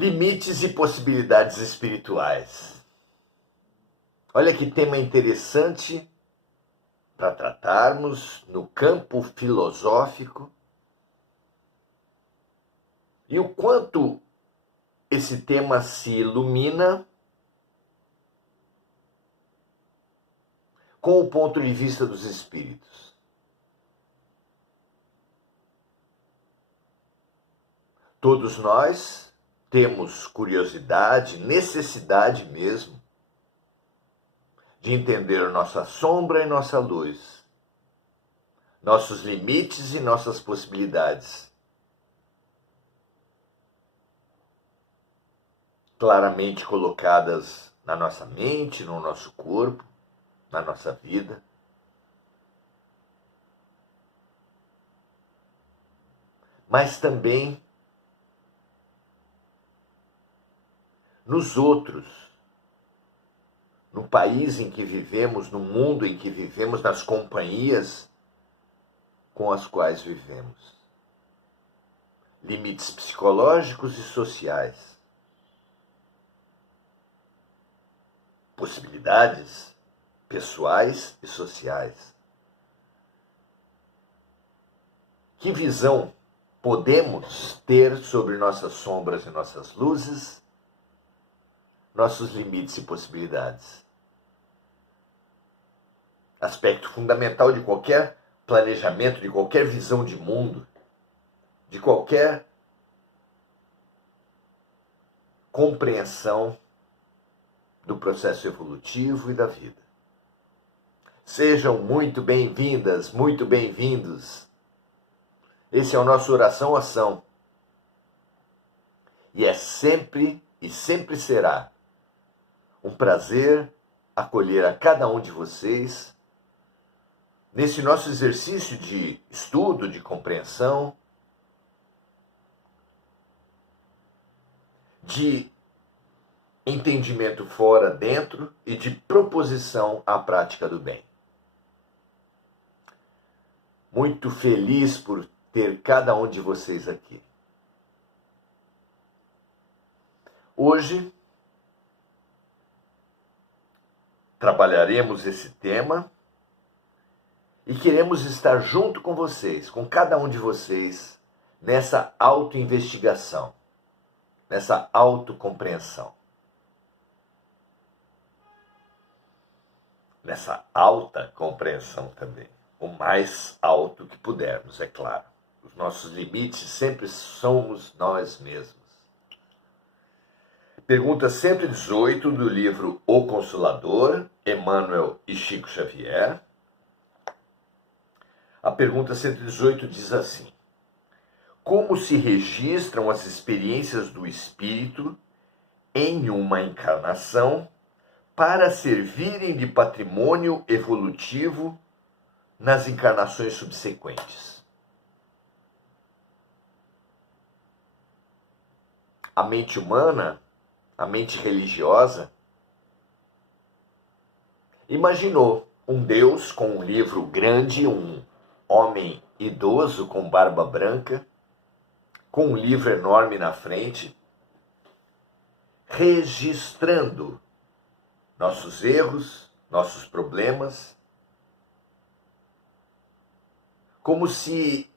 Limites e possibilidades espirituais. Olha que tema interessante para tratarmos no campo filosófico e o quanto esse tema se ilumina com o ponto de vista dos espíritos. Todos nós temos curiosidade, necessidade mesmo, de entender nossa sombra e nossa luz, nossos limites e nossas possibilidades. Claramente colocadas na nossa mente, no nosso corpo, na nossa vida. Mas também nos outros, no país em que vivemos, no mundo em que vivemos, nas companhias com as quais vivemos. Limites psicológicos e sociais. Possibilidades pessoais e sociais. Que visão podemos ter sobre nossas sombras e nossas luzes, nossos limites e possibilidades? Aspecto fundamental de qualquer planejamento, de qualquer visão de mundo, de qualquer compreensão do processo evolutivo e da vida. Sejam muito bem-vindas, muito bem-vindos. Esse é o nosso Oração Ação. E é sempre e sempre será um prazer acolher a cada um de vocês nesse nosso exercício de estudo, de compreensão, de entendimento fora, dentro e de proposição à prática do bem. Muito feliz por ter cada um de vocês aqui. Hoje trabalharemos esse tema e queremos estar junto com vocês, com cada um de vocês, nessa autoinvestigação, nessa autocompreensão, nessa alta compreensão também, o mais alto que pudermos, é claro. Os nossos limites sempre somos nós mesmos. Pergunta 118 do livro O Consolador, Emmanuel e Chico Xavier. A pergunta 118 diz assim: como se registram as experiências do espírito em uma encarnação para servirem de patrimônio evolutivo nas encarnações subsequentes? A mente humana, a mente religiosa, imaginou um Deus com um livro grande, um homem idoso com barba branca, com um livro enorme na frente, registrando nossos erros, nossos problemas, como se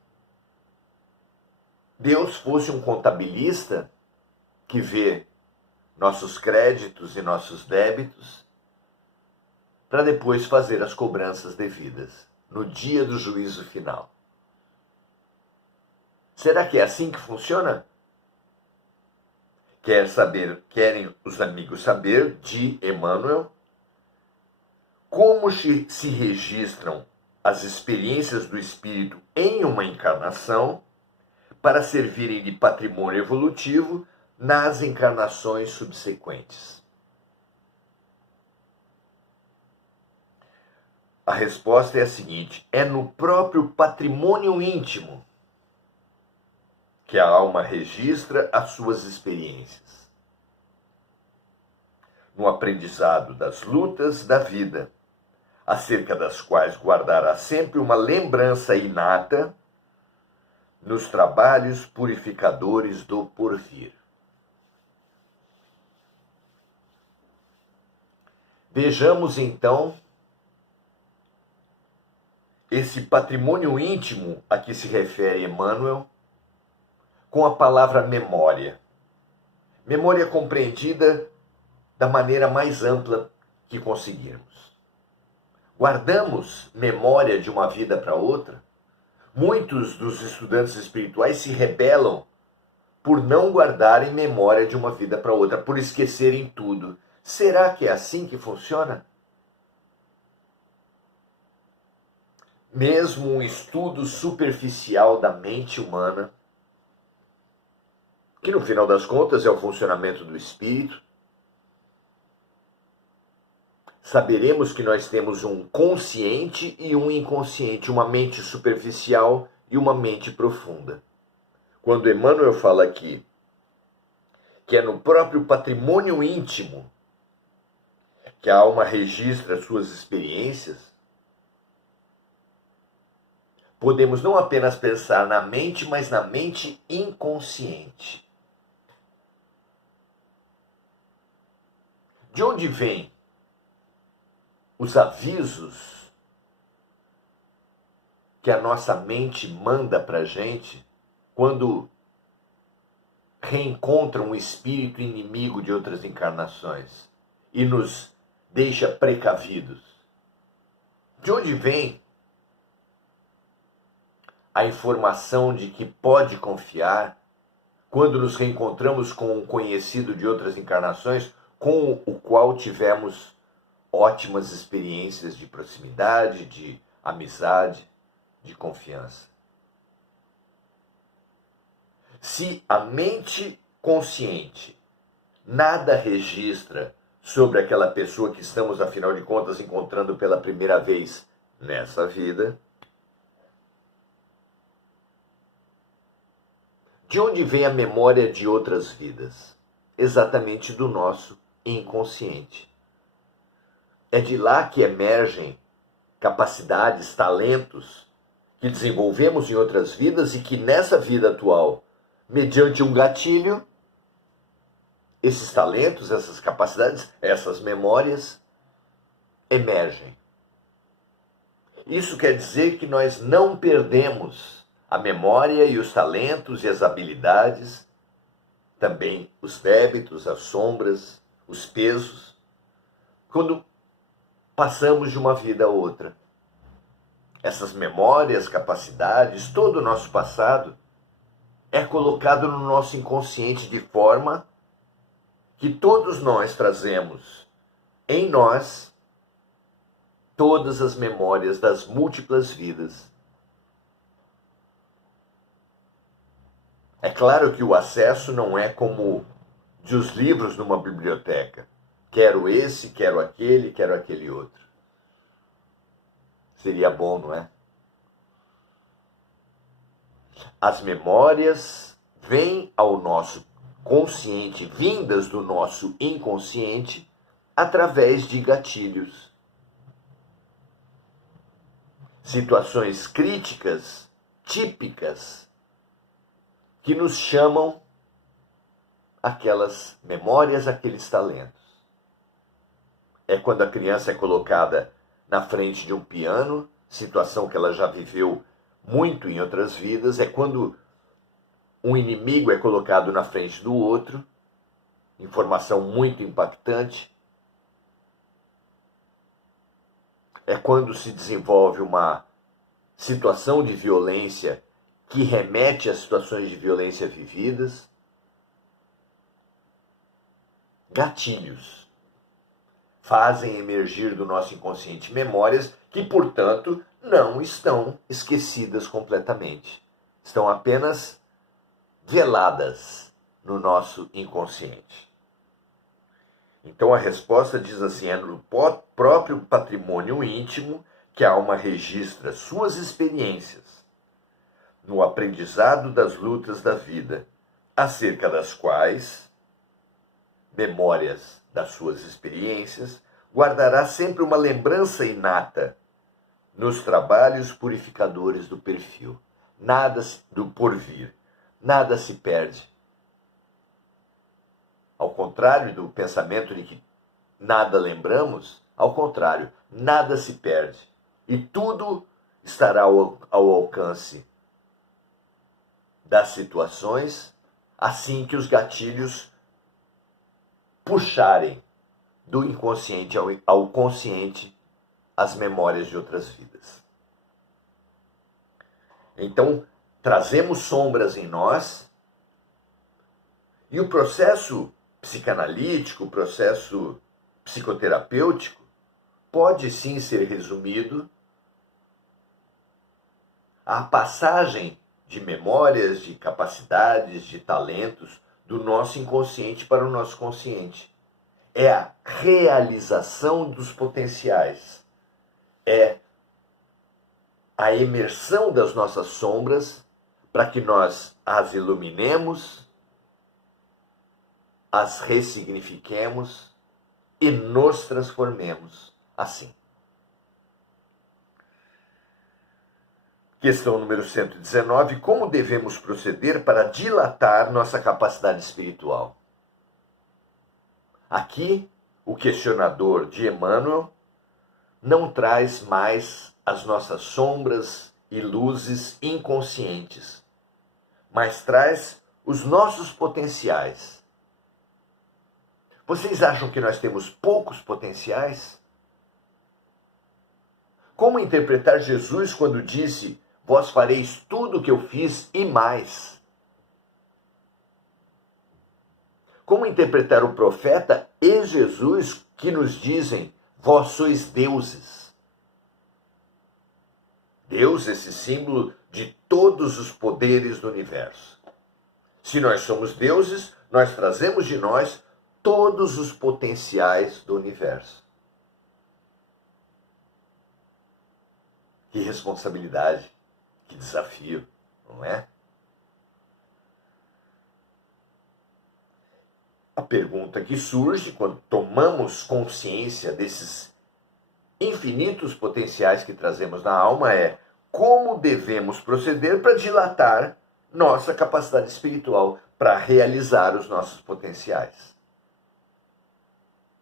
Deus fosse um contabilista que vê nossos créditos e nossos débitos para depois fazer as cobranças devidas no dia do juízo final. Será que é assim que funciona? Querem os amigos saber, de Emmanuel, como se registram as experiências do espírito em uma encarnação para servirem de patrimônio evolutivo nas encarnações subsequentes. A resposta é a seguinte: é no próprio patrimônio íntimo que a alma registra as suas experiências. No aprendizado das lutas da vida, acerca das quais guardará sempre uma lembrança inata nos trabalhos purificadores do porvir. Vejamos então esse patrimônio íntimo a que se refere Emmanuel com a palavra memória. Memória compreendida da maneira mais ampla que conseguirmos. Guardamos memória de uma vida para outra? Muitos dos estudantes espirituais se rebelam por não guardarem memória de uma vida para outra, por esquecerem tudo. Será que é assim que funciona? Mesmo um estudo superficial da mente humana, que no final das contas é o funcionamento do espírito, saberemos que nós temos um consciente e um inconsciente, uma mente superficial e uma mente profunda. Quando Emmanuel fala aqui que é no próprio patrimônio íntimo que a alma registra suas experiências, podemos não apenas pensar na mente, mas na mente inconsciente. De onde vêm os avisos que a nossa mente manda para a gente quando reencontra um espírito inimigo de outras encarnações e nos deixa precavidos? De onde vem a informação de que pode confiar quando nos reencontramos com um conhecido de outras encarnações com o qual tivemos ótimas experiências de proximidade, de amizade, de confiança? Se a mente consciente nada registra sobre aquela pessoa que estamos, afinal de contas, encontrando pela primeira vez nessa vida, de onde vem a memória de outras vidas? Exatamente do nosso inconsciente. É de lá que emergem capacidades, talentos que desenvolvemos em outras vidas e que nessa vida atual, mediante um gatilho, esses talentos, essas capacidades, essas memórias emergem. Isso quer dizer que nós não perdemos a memória e os talentos e as habilidades, também os débitos, as sombras, os pesos, quando passamos de uma vida a outra. Essas memórias, capacidades, todo o nosso passado é colocado no nosso inconsciente de forma que todos nós trazemos em nós todas as memórias das múltiplas vidas. É claro que o acesso não é como de os livros numa biblioteca. Quero esse, quero aquele outro. Seria bom, não é? As memórias vêm ao nosso consciente, vindas do nosso inconsciente, através de gatilhos. Situações críticas, típicas, que nos chamam aquelas memórias, aqueles talentos. É quando a criança é colocada na frente de um piano, situação que ela já viveu muito em outras vidas. É quando um inimigo é colocado na frente do outro, informação muito impactante. É quando se desenvolve uma situação de violência que remete a situações de violência vividas. Gatilhos fazem emergir do nosso inconsciente memórias que, portanto, não estão esquecidas completamente. Estão apenas veladas no nosso inconsciente. Então a resposta diz assim: é no próprio patrimônio íntimo que a alma registra suas experiências, no aprendizado das lutas da vida, acerca das quais, memórias das suas experiências, guardará sempre uma lembrança inata nos trabalhos purificadores do perfil, nada do porvir, nada se perde. Ao contrário do pensamento de que nada lembramos, Ao contrário, nada se perde e tudo estará ao alcance das situações assim que os gatilhos puxarem do inconsciente ao consciente as memórias de outras vidas. Então, trazemos sombras em nós e o processo psicanalítico, o processo psicoterapêutico pode sim ser resumido à passagem de memórias, de capacidades, de talentos do nosso inconsciente para o nosso consciente. É a realização dos potenciais. É a imersão das nossas sombras para que nós as iluminemos, as ressignifiquemos e nos transformemos assim. Questão número 119. Como devemos proceder para dilatar nossa capacidade espiritual? Aqui, o questionador de Emmanuel não traz mais as nossas sombras e luzes inconscientes, mas traz os nossos potenciais. Vocês acham que nós temos poucos potenciais? Como interpretar Jesus quando disse: vós fareis tudo o que eu fiz e mais? Como interpretar o profeta e Jesus que nos dizem: vós sois deuses? Deus, esse símbolo de todos os poderes do universo. Se nós somos deuses, nós trazemos de nós todos os potenciais do universo. Que responsabilidade, que desafio, não é? A pergunta que surge quando tomamos consciência desses infinitos potenciais que trazemos na alma é: como devemos proceder para dilatar nossa capacidade espiritual, para realizar os nossos potenciais?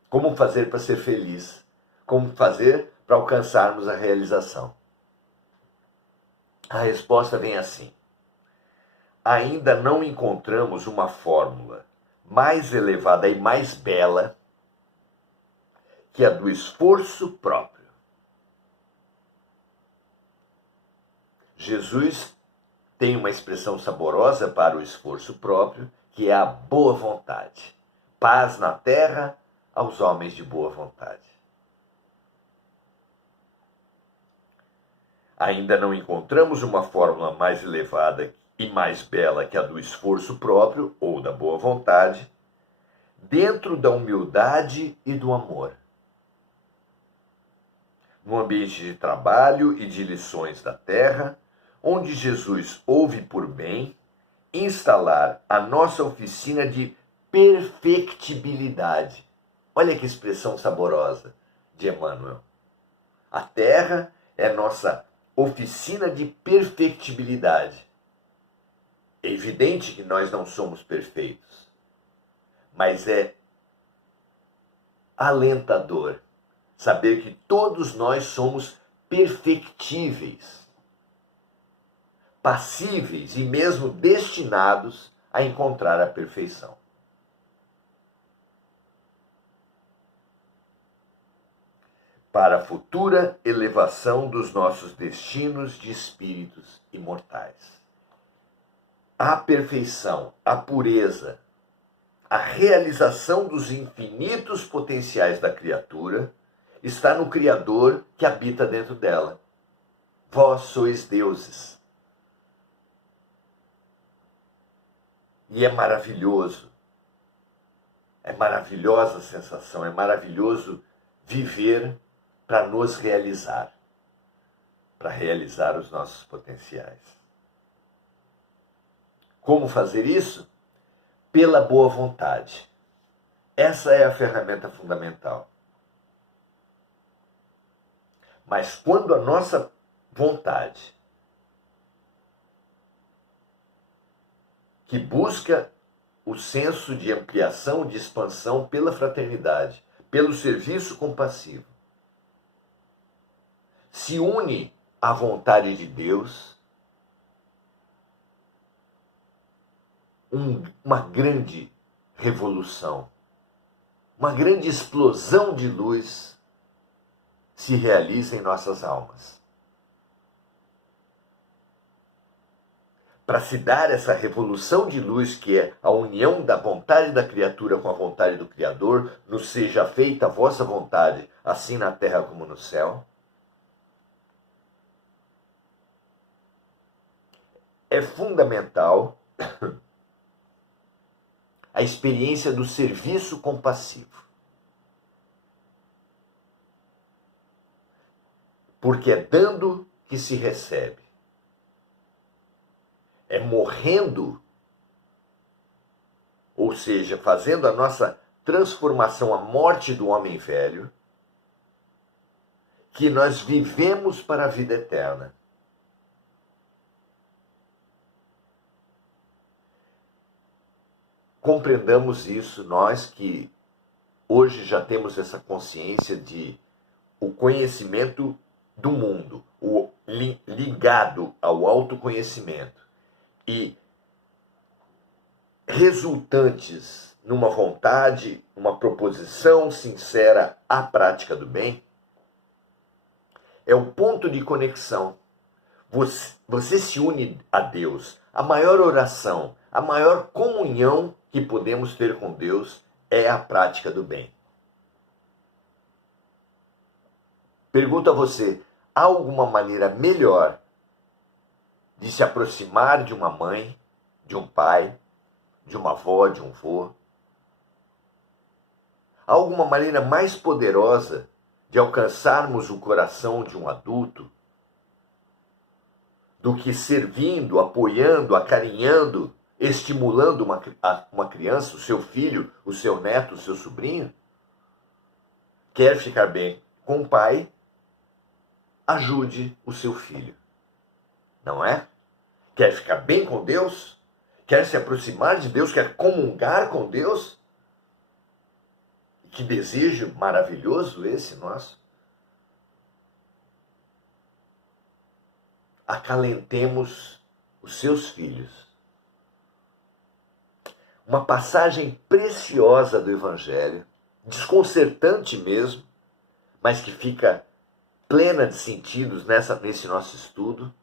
Como fazer para ser feliz? Como fazer para alcançarmos a realização? A resposta vem assim: ainda não encontramos uma fórmula mais elevada e mais bela que a do esforço próprio. Jesus tem uma expressão saborosa para o esforço próprio, que é a boa vontade. Paz na terra aos homens de boa vontade. Ainda não encontramos uma fórmula mais elevada e mais bela que a do esforço próprio ou da boa vontade, dentro da humildade e do amor. No ambiente de trabalho e de lições da terra, onde Jesus ouve por bem instalar a nossa oficina de perfectibilidade. Olha que expressão saborosa de Emmanuel. A terra é nossa oficina de perfectibilidade. É evidente que nós não somos perfeitos, mas é alentador saber que todos nós somos perfectíveis, passíveis e mesmo destinados a encontrar a perfeição. Para a futura elevação dos nossos destinos de espíritos imortais. A perfeição, a pureza, a realização dos infinitos potenciais da criatura está no Criador que habita dentro dela. Vós sois deuses. E é maravilhoso. É maravilhosa a sensação, é maravilhoso viver para nos realizar, para realizar os nossos potenciais. Como fazer isso? Pela boa vontade. Essa é a ferramenta fundamental. Mas quando a nossa vontade, que busca o senso de ampliação, de expansão pela fraternidade, pelo serviço compassivo, se une à vontade de Deus, uma grande revolução, uma grande explosão de luz se realiza em nossas almas. Para se dar essa revolução de luz, que é a união da vontade da criatura com a vontade do Criador, nos seja feita a vossa vontade, assim na terra como no céu, é fundamental a experiência do serviço compassivo. Porque é dando que se recebe. É morrendo, ou seja, fazendo a nossa transformação, a morte do homem velho, que nós vivemos para a vida eterna. Compreendamos isso, nós que hoje já temos essa consciência de o conhecimento do mundo, ligado ao autoconhecimento e resultantes numa vontade, uma proposição sincera à prática do bem, é o ponto de conexão. Você se une a Deus. A maior oração, a maior comunhão que podemos ter com Deus é a prática do bem. Pergunto a você, há alguma maneira melhor de se aproximar de uma mãe, de um pai, de uma avó, de um avô? Há alguma maneira mais poderosa de alcançarmos o coração de um adulto do que servindo, apoiando, acarinhando, estimulando uma criança, o seu filho, o seu neto, o seu sobrinho? Quer ficar bem com o pai? Ajude o seu filho. Não é? Quer ficar bem com Deus? Quer se aproximar de Deus? Quer comungar com Deus? Que desejo maravilhoso esse nosso. Acalentemos os seus filhos. Uma passagem preciosa do Evangelho, desconcertante mesmo, mas que fica plena de sentidos nesse nosso estudo,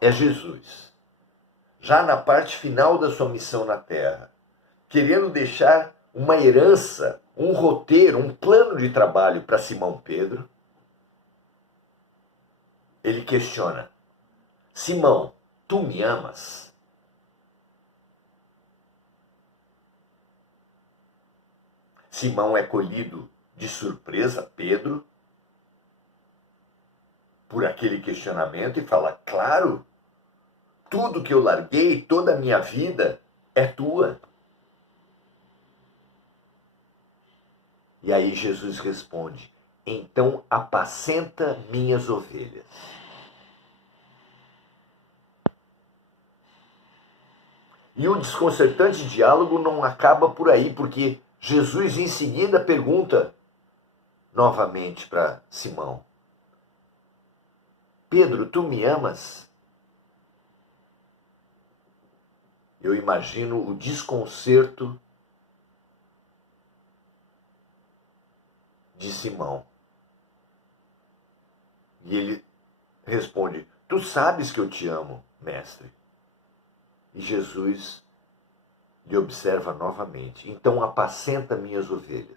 é Jesus, já na parte final da sua missão na Terra, querendo deixar uma herança, um roteiro, um plano de trabalho para Simão Pedro. Ele questiona: Simão, tu me amas? Simão é colhido de surpresa, Pedro, por aquele questionamento e fala: claro, tudo que eu larguei, toda a minha vida é tua. E aí Jesus responde: então apacenta minhas ovelhas. E o desconcertante diálogo não acaba por aí, porque Jesus em seguida pergunta novamente para Simão: Pedro, tu me amas? Eu imagino o desconcerto de Simão. E ele responde: tu sabes que eu te amo, mestre. E Jesus lhe observa novamente: então apacenta minhas ovelhas.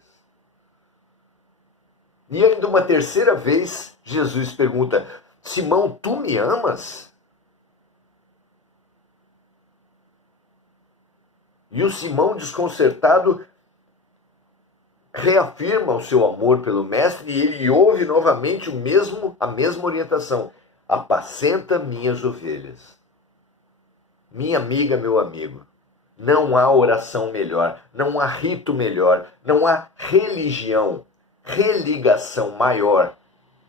E ainda uma terceira vez, Jesus pergunta: Simão, tu me amas? E o Simão, desconcertado, reafirma o seu amor pelo mestre e ele ouve novamente a mesma orientação: apacenta minhas ovelhas. Minha amiga, meu amigo, não há oração melhor, não há rito melhor, não há religião, religação maior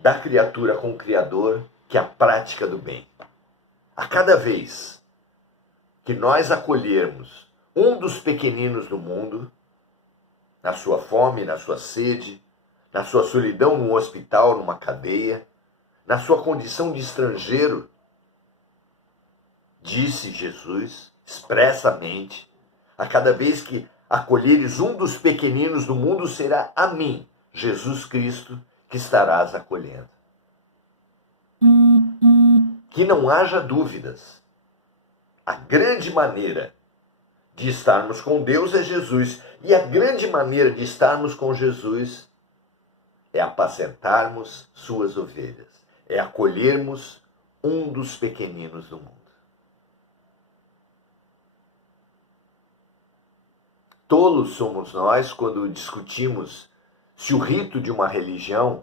da criatura com o Criador que a prática do bem. A cada vez que nós acolhermos um dos pequeninos do mundo, na sua fome, na sua sede, na sua solidão num hospital, numa cadeia, na sua condição de estrangeiro, disse Jesus expressamente: a cada vez que acolheres um dos pequeninos do mundo, será a mim, Jesus Cristo, que estarás acolhendo. Que não haja dúvidas. A grande maneira de estarmos com Deus é Jesus. E a grande maneira de estarmos com Jesus é apacentarmos suas ovelhas. É acolhermos um dos pequeninos do mundo. Tolos somos nós quando discutimos se o rito de uma religião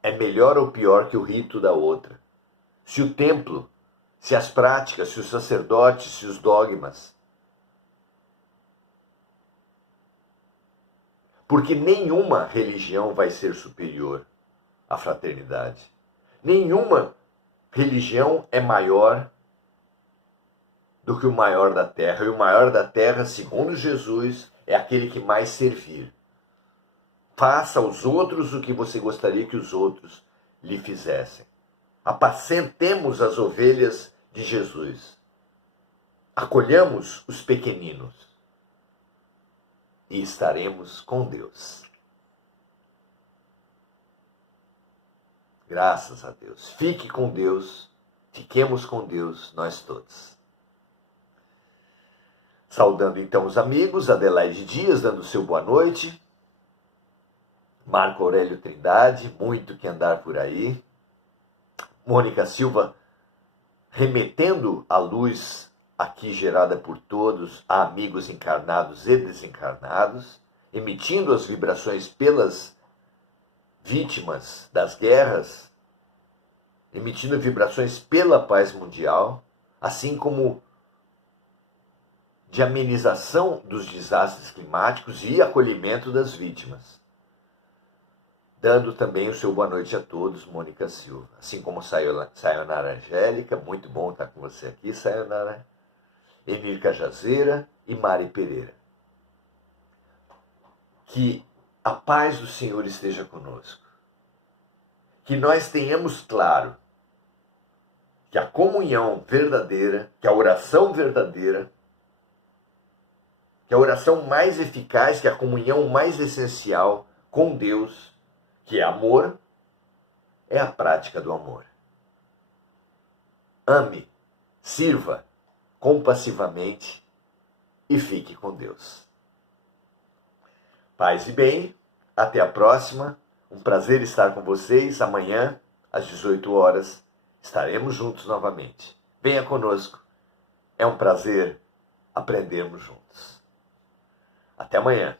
é melhor ou pior que o rito da outra. Se o templo, se as práticas, se os sacerdotes, se os dogmas. Porque nenhuma religião vai ser superior à fraternidade. Nenhuma religião é maior do que o maior da terra. E o maior da terra, segundo Jesus, é aquele que mais servir. Faça aos outros o que você gostaria que os outros lhe fizessem. Apacentemos as ovelhas de Jesus. Acolhamos os pequeninos. E estaremos com Deus. Graças a Deus. Fique com Deus. Fiquemos com Deus, nós todos. Saudando então os amigos, Adelaide Dias dando seu boa noite. Marco Aurélio Trindade, muito que andar por aí. Mônica Silva, remetendo a luz aqui gerada por todos, a amigos encarnados e desencarnados, emitindo as vibrações pelas vítimas das guerras, emitindo vibrações pela paz mundial, assim como de amenização dos desastres climáticos e acolhimento das vítimas. Dando também o seu boa noite a todos, Mônica Silva. Assim como Sayonara Angélica, muito bom estar com você aqui, Sayonara. Emir Cajazeira e Mari Pereira. Que a paz do Senhor esteja conosco. Que nós tenhamos claro que a comunhão verdadeira, que a oração verdadeira, que a oração mais eficaz, que a comunhão mais essencial com Deus, que é amor, é a prática do amor. Ame, sirva compassivamente e fique com Deus. Paz e bem, até a próxima. Um prazer estar com vocês. Amanhã, às 18 horas, estaremos juntos novamente. Venha conosco. É um prazer aprendermos juntos. Até amanhã.